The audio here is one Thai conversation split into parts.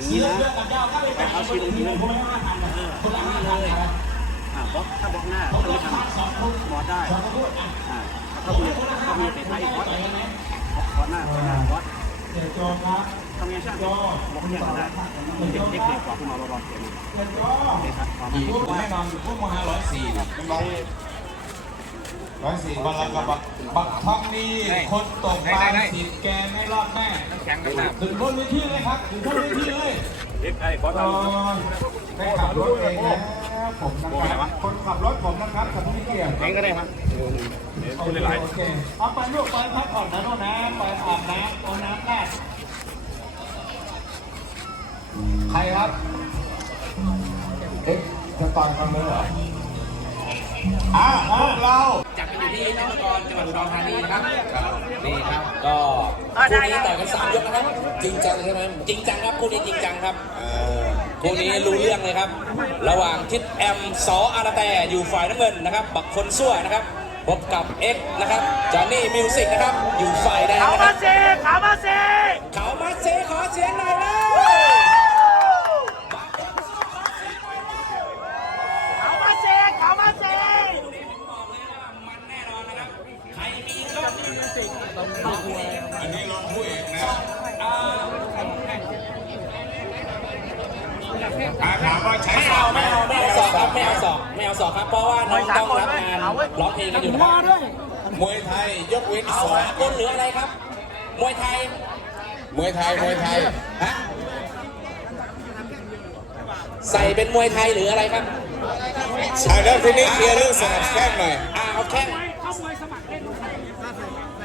อย่างนี้นะแต่เอาชีตรงนี้เลยเออนี้เลยอ่าบล็อกถ้าบล็อกหน้าถ้าไม่ทำบอสได้อ่าถ้าคุณถ้าคุณเตะท้ายบอสบอสหน้าบอสหน้าบอสทำไงช่างบล็อกเนี่ยก็ได้มันเป็นเทคนิคของคุณหมอรอเขียนโอเคครับขอบคุณแน่นอนพวกมหาร้อยสี่เนี่ยร้อย ร้อยสี่บัลกับบักบักทองนี่คนตกปลาสิแกไม่รอดแน่ถึงบนเวทีเลยครับถึงบนเวทีเลยเด็กไอ้บอสตอนได้ขับรถเองแล้วผมนะครับคนขับรถผมนะครับขับที่เกียร์แข็งก็ได้ครับโอเคโอเคเอาไปลูกไปพักผ่อนนะลูกนะไปอาบน้ำเอาน้ำแรกใครครับเอ๊ะจะตอยกันเลยเหรออ่าพวกเรา อยู่ที่นครจังหวัดอุดรธานีนะครับนี่ครับก็คู่นี้ต่อยกันสามยกนะครับจริงจังใช่ไหมจริงจังครับคู่นี้จริงจังครับคู่นี้รู้เรื่องเลยครับ ระหว่างทิศแอมสออาราแต่อยู่ฝ่ายน้ำเงินนะครับ บักคนซั่วนะครับพบกับเอ็กซ์นะครับจอห์นนี่มิวสิกนะครับอยู่ฝ่ายแดงเขานะคมารับเซเขามาเซเขามาเซขอเสียงหน่อย ไม่เอาไม่เอาไม่เอาสอกครับไม่เอาสอกไม่เอาสอกครับเพราะว่าน้องต้องรับงานร้องเพลงกันอยู่นะครับมวยไทยยกเว้นเอาสองสากลหรืออะไรครับ มวยไทย มวยไทยมวยไทยฮะใส่เป็นมวยไทยหรืออะไรครับใช่แล้วทีนี้เคลียร์เรื่องสนามแข้งหน่อยอ่าเอาแข้ง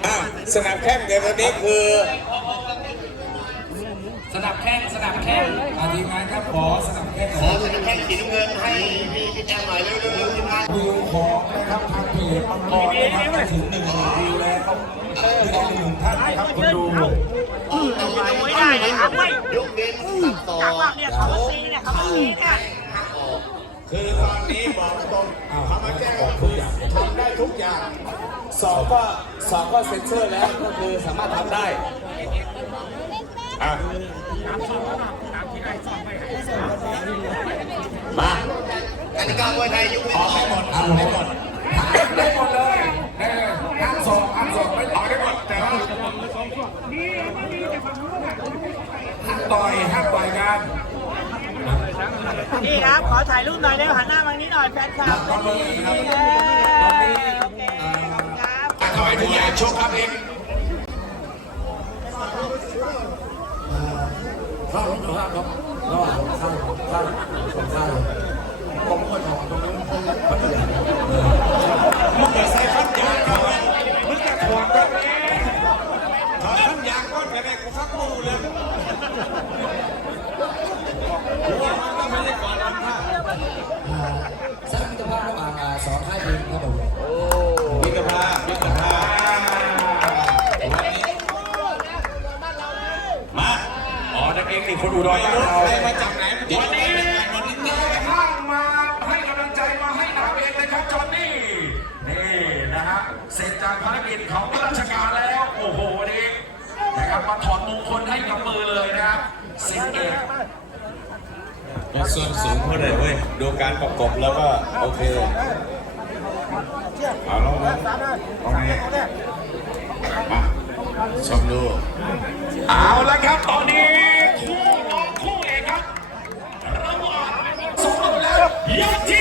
อะสนามแข้งเดี๋ยวตอนนี้คือ สนับแข้งสนับแข้งทีมงานครับขอสนามแข้งขอสนามแข้งสีน้ำเงินให้พี่แจ้งหน่อยเร็วๆทีมงานวิวของนะครับทางเพจมังกรนะครับถึงหนึ่งหมื่นวิวแล้วครับไม่ได้หนึ่งท่านนะครับคุณดูไม่ได้เลยครับไม่ยกเว้นตัดต่อจังหวะเนี่ยเขามาซีเนี่ยเขามาซีเนี่ยคือตอนนี้บอกตรงเขามาแจ้งก็คือทำได้ทุกอย่างสองก็สองก็เซ็นเซอร์แล้วก็คือสามารถทำได้ อะมากติกามวยไทยยุคนี้ออกให้หมดออกให้หมดได้หมดเลยได้เลยห้ามสองห้ามสองไม่ออกได้หมดแต่ว่าห้ามต่อยห้ามต่อยกันนี่ครับ ขอถ่ายรูปหน่อยได้หันหน้ามานี้หน่อยแฟนคลับขอบคุณครับโอเคขอบคุณครับถอยทุกอย่างโชคครับเอง ข้าวรถข้าวครับระหว่างข้าวข้าวของข้าวผมก็ถอดตรงนั้นพัทยามึงอย่าใส่ฟันยางเขาไว้มึงจะถอดแบบนี้ถอดฟันยางก้อนไปได้กูฟักมูเลยกูว่ามันต้องไม่ได้ก่อนทำท่า กเอกนี่คนอุดรเราใครมาจากไหนวันนี้วันนี้เดินข้างมาให้กำลังใจมาให้น้ำเองเลยครับจอนนี่นี่นะฮะเสร็จจากภารกิจของราชการแล้วโอ้โหวันนี้นะครับมาถอดมงคลให้กับมือเลยนะครับสิบเอกส่วนสูงเท่าไหร่เว้ยดูการประกบแล้วก็โอเคเอาลองดูลองนี้มาชมดูเอาละครับตอนนี้คู่รองคู่เอกครับระหว่างสอง แ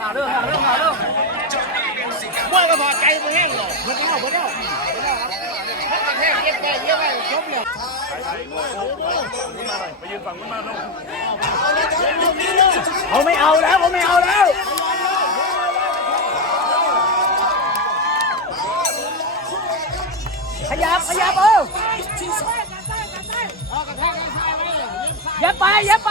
หาเรื่องหาเรื่องหาเรื่องเมื่ก็พอใจมันแห้งหรอกมันแห้งมันแห้งมันแห้งเย็บได้เย็บได้จบเลยไปยืนฝั่งนู้นมาลูกเขาไม่เอาแล้วเขาไม่เอาแล้วขยับขยับเออย็บไปย็บไป